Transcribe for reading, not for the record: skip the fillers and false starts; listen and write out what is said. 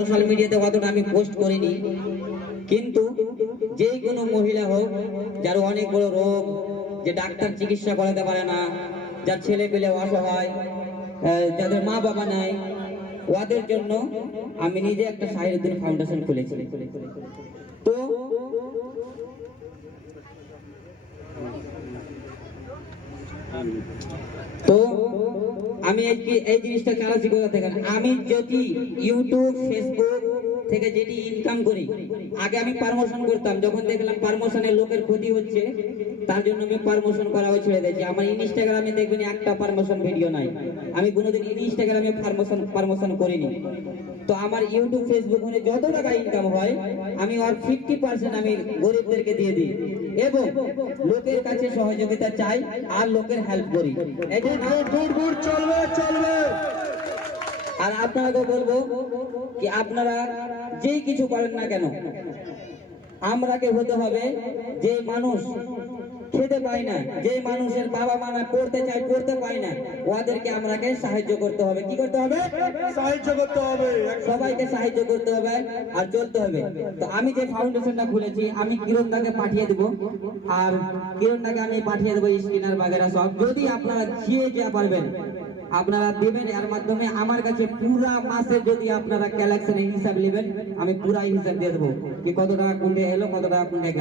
Social মিডিয়াতে অতটা আমি পোস্ট করিনি, কিন্তু যেই কোনো মহিলা হোক যার অনেক বড় রোগ, যে ডাক্তার চিকিৎসা করাতে পারে না, যার ছেলে পেলে অসহায়, যাদের মা বাবা নাই, ওদের জন্য আমি নিজে একটা শাহিরুদ্দিন ফাউন্ডেশন খুলেছি। তো তো আমি এই জিনিসটা চালাচ্ছি কোথা থেকে, আমি যদি ইউটিউব ফেসবুক থেকে যেটি ইনকাম করি, আগে আমি পারমোশন করতাম, যখন দেখলাম পারমোশনে লোকের ক্ষতি হচ্ছে তার জন্য আমি পারমোশন করাও ছেড়ে দিয়েছি। আমার ইনস্টাগ্রামে দেখবেন একটা পারমোশন ভিডিও নাই, আমি কোনোদিন ইনস্টাগ্রামে পারমোশন করিনি। তো আমার ইউটিউব ফেসবুক মানে যত টাকা ইনকাম হয় আমি আর 50% আমি গরিবদেরকে দিয়ে দিই এবং লোকের কাছে সহযোগিতা চাই আর লোকের হেল্প করি। আর আপনাকে বলবো কি, আপনারা যেই কিছু করেন না কেন, আমরাকে হতে হবে যে মানুষ খেতে পায় না, যে মানুষের বাবা মা পড়তে চায় পড়তে পায় না, ওদেরকে আমরাকে সাহায্য করতে হবে। কি করতে হবে? সাহায্য করতে হবে, সবাইকে সাহায্য করতে হবে আর চলতে হবে। তো আমি যে ফাউন্ডেশনটা খুলেছি আমি কিরণদাকে পাঠিয়ে দেবো, আর কিরণদাকে আমি পাঠিয়ে দেবো স্ক্রিনার বাগেরা সব। যদি আপনারা যা পারবেন আপনারা দেবেন, এর মাধ্যমে আমার কাছে পুরা মাসে যদি আপনারা কালেকশনের হিসাব নেবেন আমি পুরা হিসাব দিয়ে দেবো কি কত টাকা কোনটা এলো, কত টাকা কোনটা